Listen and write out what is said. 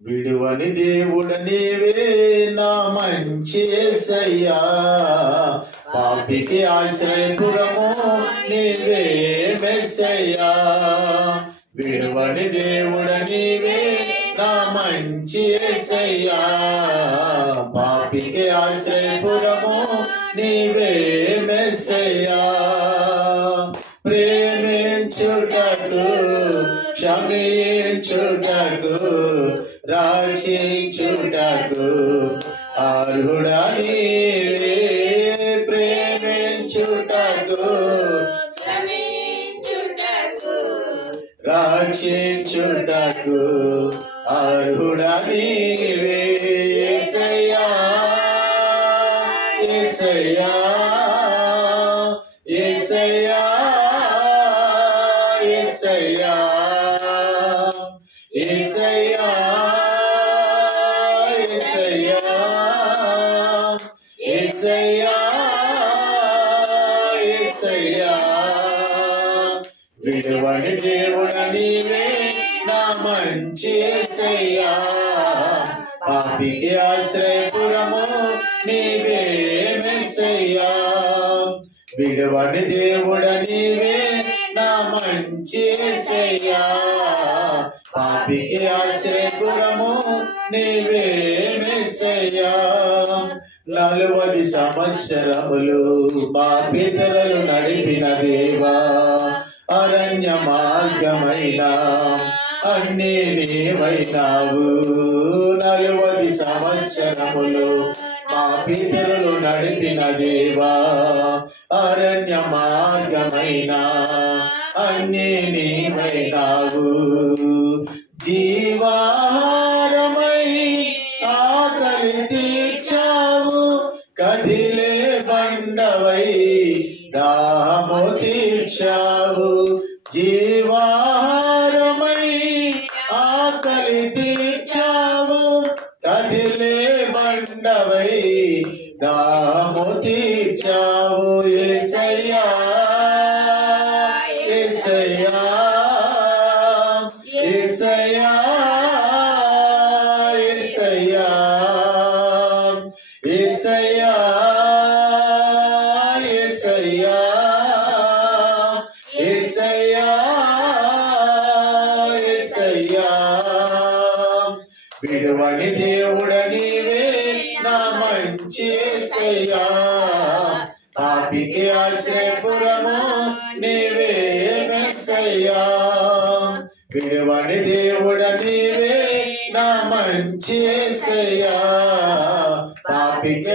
విడువని దేవుడ నీవే నా మంచి యేసయ్యా, పాపికి ఆశ్రయపురము నీవే మెస్సయ్యా. విడువని దేవుడ నీవే నా మంచి యేసయ్యా, పాపికి ఆశ్రయపురము నీవే మెస్సయ్యా. ప్రేమించుటకు క్షమించుటకు రక్షించుటకు అర్హుడా నీవే. ప్రేమించుటకు రక్షించుటకు అర్హుడా నీవే. యేసయ్యా యేసయ్యా యేసయ్యా యేసయ్యా యేసయ్యా యేసయ్యా యేసయ్యా. విడువని దేవుడ నీవే నా మంచి యేసయ్యా, పాపికి ఆశ్రయపురము నీవే మెస్సయ్యా. విడువని దేవుడ నీవే నా మంచి యేసయ్యా, పాపికి ఆశ్రయపురము నీవే మెస్సయ్యా. 40 సంవత్సరములు మా పితరులు నడిపిన దేవా, అరణ్య మార్గమైన అన్నీ నీవైనావు. 40 సంవత్సరములు మా పితరులు నడిపిన దేవా, అరణ్య మార్గమైన అన్నీ నీవైనావు. జీవాహారమై ఆకలి తీర్చావు, కదిలే బండవై దాహము తీర్చావు. జీవాహారమై ఆకలి తీర్చావు, కదిలే బండవై దాహము తీర్చావు. యేసయ్యా యేసయ్యా యేసయ్యా యేసయ్యా యేసయ్యా యేసయ్యా యేసయ్యా యేసయ్యా. విడువని దేవుడ నీవే నా మంచి యేసయ్యా, పాపికి ఆశ్రయపురము నీవే మెస్సయ్యా. విడువని దేవుడ నీవే నా మంచి యేసయ్యా, పాపికి